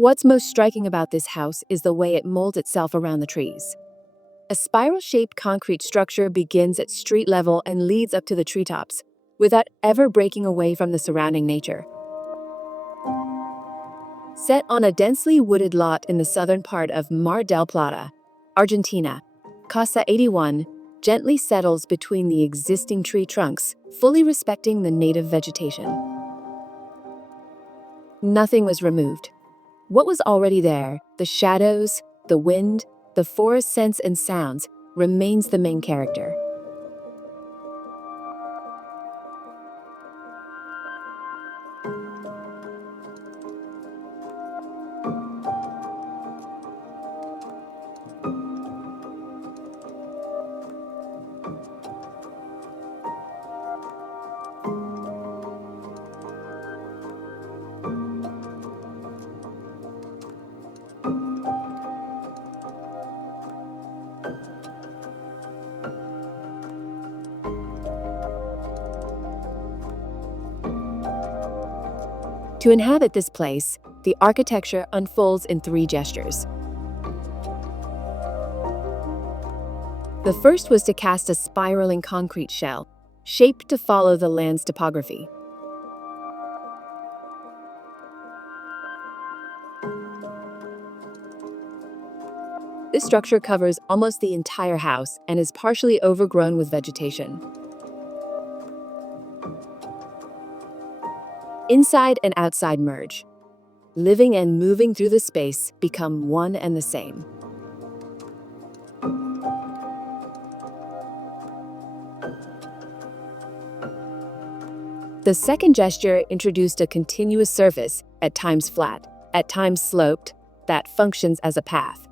What's most striking about this house is the way it molds itself around the trees. A spiral-shaped concrete structure begins at street level and leads up to the treetops, without ever breaking away from the surrounding nature. Set on a densely wooded lot in the southern part of Mar del Plata, Argentina, Casa 81 gently settles between the existing tree trunks, fully respecting the native vegetation. Nothing was removed. What was already there, the shadows, the wind, the forest scents and sounds, remains the main character. To inhabit this place, the architecture unfolds in three gestures. The first was to cast a spiraling concrete shell, shaped to follow the land's topography. This structure covers almost the entire house and is partially overgrown with vegetation. Inside and outside merge. Living and moving through the space become one and the same. The second gesture introduced a continuous surface, at times flat, at times sloped, that functions as a path.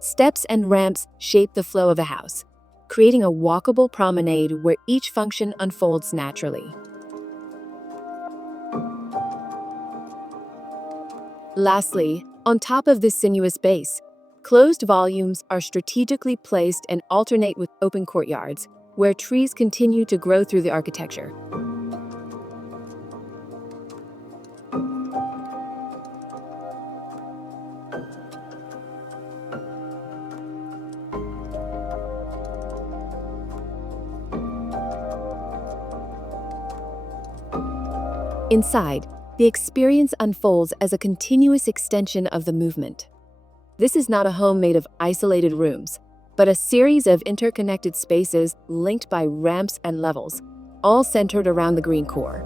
Steps and ramps shape the flow of a house, creating a walkable promenade where each function unfolds naturally. Lastly, on top of this sinuous base, closed volumes are strategically placed and alternate with open courtyards, where trees continue to grow through the architecture. Inside, the experience unfolds as a continuous extension of the movement. This is not a home made of isolated rooms, but a series of interconnected spaces linked by ramps and levels, all centered around the green core.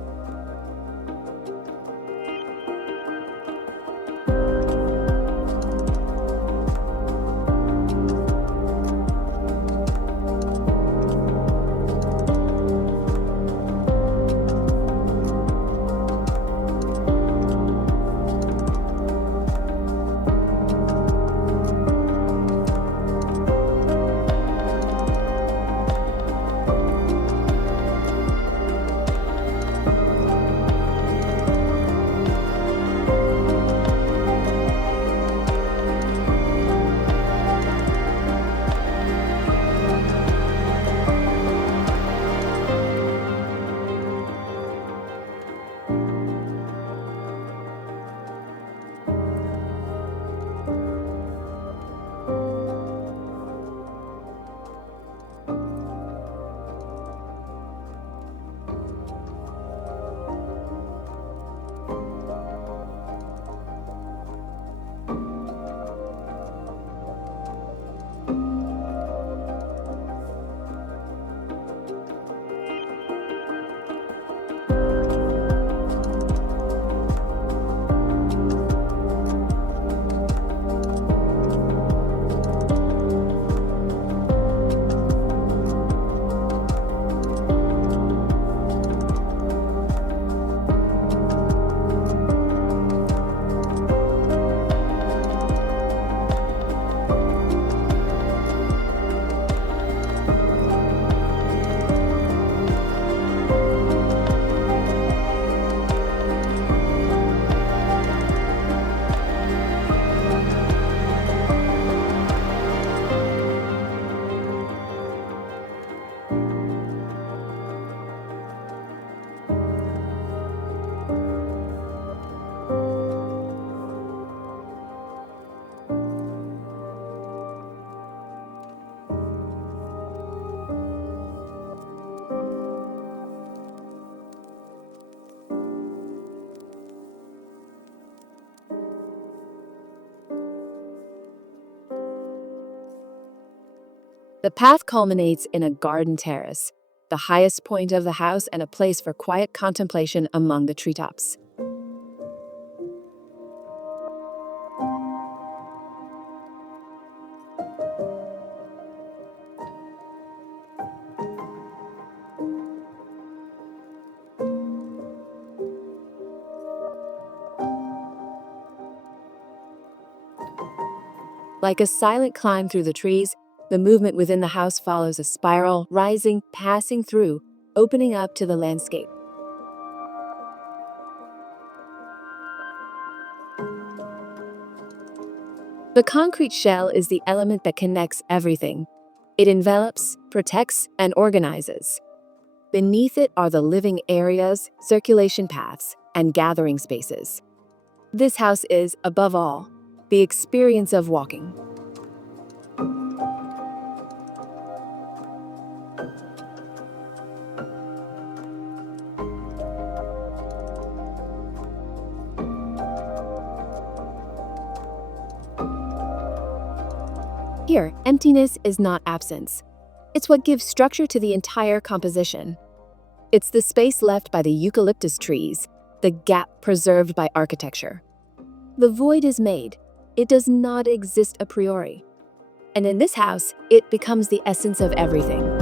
The path culminates in a garden terrace, the highest point of the house and a place for quiet contemplation among the treetops. Like a silent climb through the trees, the movement within the house follows a spiral, rising, passing through, opening up to the landscape. The concrete shell is the element that connects everything. It envelops, protects, and organizes. Beneath it are the living areas, circulation paths, and gathering spaces. This house is, above all, the experience of walking. Here, emptiness is not absence. It's what gives structure to the entire composition. It's the space left by the eucalyptus trees, the gap preserved by architecture. The void is made. It does not exist a priori. And in this house, it becomes the essence of everything.